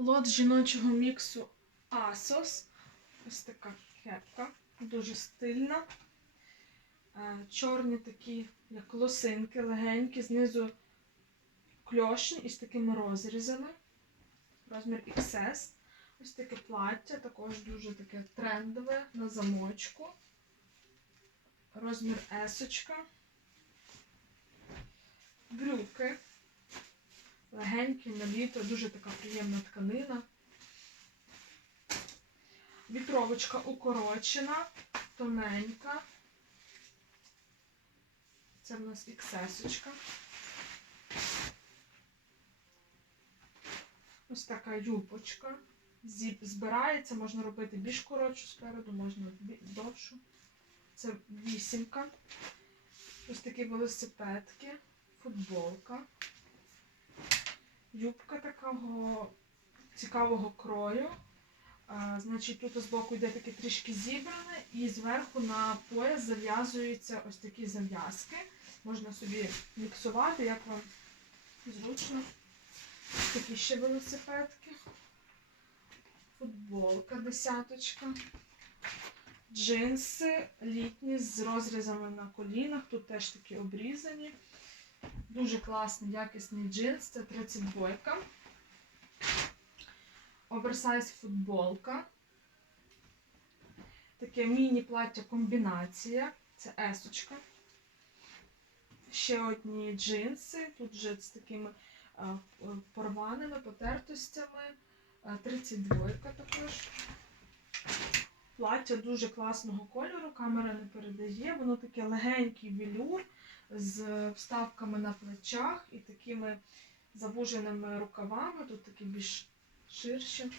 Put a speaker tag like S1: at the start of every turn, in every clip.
S1: Лот жіночого міксу Asos. Ось така кепка, дуже стильна. Е, Чорні такі, як лосинки, легенькі, знизу кльошні із такими розрізами. Розмір XS. Ось таке плаття, також дуже таке трендове на замочку. Розмір S. Брюки. Легенькі на літо, дуже така приємна тканина. Вітровочка укорочена, тоненька. Це в нас XS. Ось така юбочка. Збирається, можна робити більш коротшу спереду, можна довшу. Це вісімка. Ось такі велосипедки, футболка. Юбка такого цікавого крою. А, значить, тут збоку йде таке трішки зібране, і зверху на пояс зав'язуються ось такі зав'язки. Можна собі міксувати, як вам зручно. Такі ще велосипедки. Футболка десяточка. Джинси літні з розрізами на колінах. Тут теж такі обрізані. Дуже класний, якісний джинс. Це 32. Оверсайз футболка. Таке міні-плаття комбінація. Це есочка. Ще одні джинси. Тут вже з такими е, порваними потертостями. Е, 32 також. Плаття дуже класного кольору, камера не передає. Воно таке легенький велюр з вставками на плечах і такими завуженими рукавами. Тут такі більш ширші.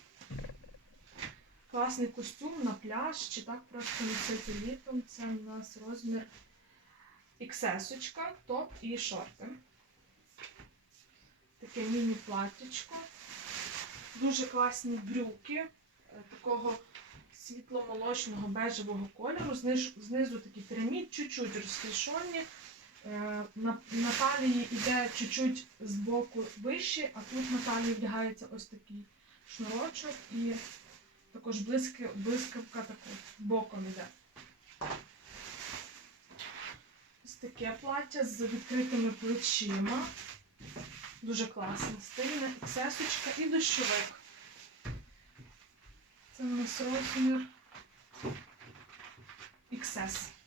S1: Класний костюм на пляж, чи так просто носити літом. Це у нас розмір XS, топ і шорти. Таке міні-платтячко. Дуже класні брюки е, такого світло-молочного бежевого кольору. Знизу такі прямі, чуть-чуть розклішені. Е, На, талії йде чуть-чуть з боку вище, а тут на талії вдягається ось такий шнурочок і також блискавка також боком йде. Ось таке плаття з відкритими плечима. Дуже класне, стильне, іксесочка і дощовик. Це у нас розмір XS.